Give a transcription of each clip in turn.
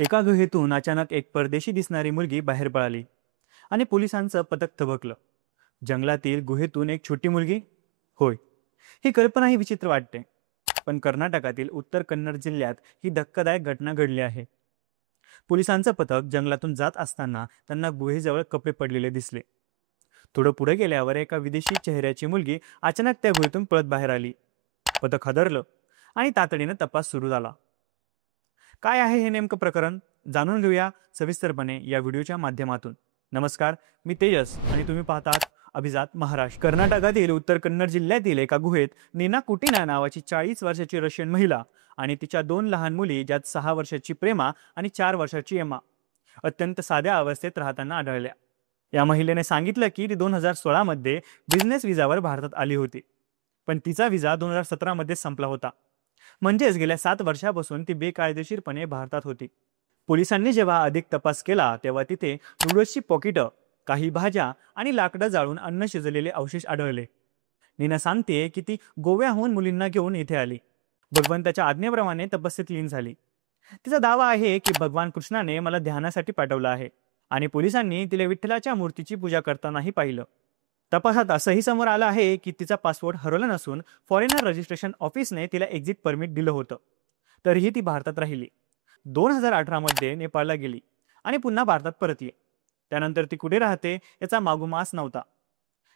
एका गुहेतून अचानक एक परदेशी दिसणारी मुलगी बाहेर पळाली आणि पोलिसांचं पथक थबकलं. जंगलातील गुहेतून एक छोटी मुलगी? होय, ही कल्पनाही विचित्र वाटते. पण कर्नाटकातील उत्तर कन्नड जिल्ह्यात ही धक्कादायक घटना घडली आहे. पोलिसांचं पथक जंगलातून जात असताना त्यांना गुहेजवळ कपडे पडलेले दिसले. थोडं पुढे गेल्यावर एका विदेशी चेहऱ्याची मुलगी अचानक त्या गुहेतून पळत बाहेर आली. पथक हादरलं आणि तातडीनं तपास सुरू झाला. काय आहे हे नेमकं प्रकरण जाणून घेऊया सविस्तरपणे या व्हिडिओच्या माध्यमातून. नमस्कार, मी तेजस आणि तुम्ही पाहतात अभिजात महाराष्ट्र. कर्नाटकातील उत्तर कन्नड जिल्ह्यातील एका गुहेत नीना कुटिना नावाची 40 वर्षाची रशियन महिला आणि तिच्या 2 लहान मुली, ज्यात 6 वर्षाची प्रेमा आणि 4 वर्षाची एमा, अत्यंत साध्या अवस्थेत राहताना आढळल्या. या महिलेने सांगितलं की ती 2016 मध्ये बिझनेस विजावर भारतात आली होती, पण तिचा विजा 2017 मध्ये संपला होता. म्हणजेच गेल्या 7 वर्षापासून ती बेकायदेशीरपणे भारतात होती. पोलिसांनी जेव्हा अधिक तपास केला तेव्हा तिथे नूडल्सची पॉकेटं, काही भाज्या आणि लाकडं जाळून अन्न शिजलेले अवशेष आढळले. नीना सांगते की ती गोव्याहून मुलींना घेऊन इथे आली. भगवंताच्या आज्ञेप्रमाणे तपस्येत लीन झाली. तिचा दावा आहे की भगवान कृष्णाने मला ध्यानासाठी पाठवलं आहे आणि पोलिसांनी तिला विठ्ठलाच्या मूर्तीची पूजा करतानाही पाहिलं. तपासात असंही समोर आलं आहे की तिचा पासपोर्ट हरवला नसून फॉरेनर रजिस्ट्रेशन ऑफिसने तिला एक्झिट परमिट दिलं होतं. तरीही ती भारतात राहिली. 2018 मध्ये नेपाळला गेली आणि पुन्हा भारतात परतली. त्यानंतर ती कुठे राहते याचा मागोमास नव्हता.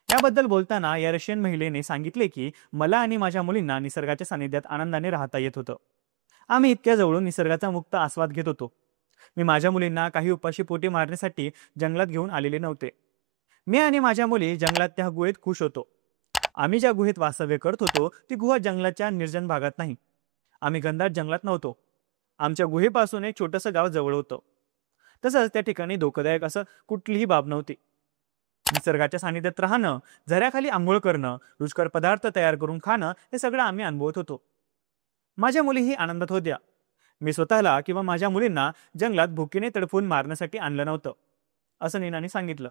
याबद्दल बोलताना या रशियन महिलेने सांगितले की मला आणि माझ्या मुलींना निसर्गाच्या सानिध्यात आनंदाने राहता येत होतं. आम्ही इतक्या जवळून निसर्गाचा मुक्त आस्वाद घेत होतो. मी माझ्या मुलींना काही उपाशी पोटी मारण्यासाठी जंगलात घेऊन आलेले नव्हते. मी आणि माझ्या मुली जंगलात त्या गुहेत खुश होतो. आम्ही ज्या गुहेत वास्तव्य करत होतो ती गुहा जंगलाच्या निर्जन भागात नाही. आम्ही घनदाट जंगलात नव्हतो. आमच्या गुहेपासून एक छोटंसं गाव जवळ होतं. तसंच त्या ठिकाणी धोकादायक असं कुठलीही बाब नव्हती. निसर्गाच्या सानिध्यात राहणं, झऱ्याखाली आंघोळ करणं, रुचकर पदार्थ तयार करून खाणं हे सगळं आम्ही अनुभवत होतो. माझ्या मुलीही आनंदात होत्या. मी स्वतःला किंवा माझ्या मुलींना जंगलात भुकीने तडफून मारण्यासाठी आणलं नव्हतं, असं नीनाने सांगितलं.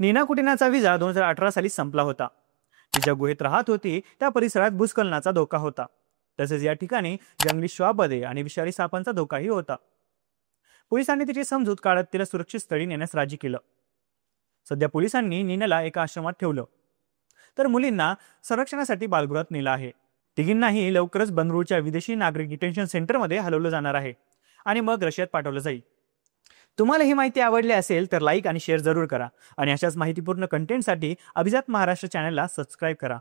नीना कुटिनाचा विजा 2018 साली संपला होता. ती ज्या गुहेत राहत होती त्या परिसरात भूस्खलनाचा धोका होता. तसेच या ठिकाणी जंगली श्वापदे आणि विषारी सापांचा धोकाही होता. पोलिसांनी तिची समजूत काढत तिला सुरक्षित स्थळी नेण्यास राजी केलं. सध्या पोलिसांनी नीनाला एका आश्रमात ठेवलं, तर मुलींना संरक्षणासाठी बालगृहात नेलं आहे. तिघींनाही लवकरच बंगळुरूच्या विदेशी नागरिक डिटेन्शन सेंटरमध्ये हलवलं जाणार आहे आणि मग रशियात पाठवलं जाईल. तुम्हाला ही माहिती आवडली असेल तर लाईक आणि शेअर जरूर करा आणि अशाच माहितीपूर्ण कंटेंटसाठी अभिजात महाराष्ट्र चॅनलला सबस्क्राईब करा.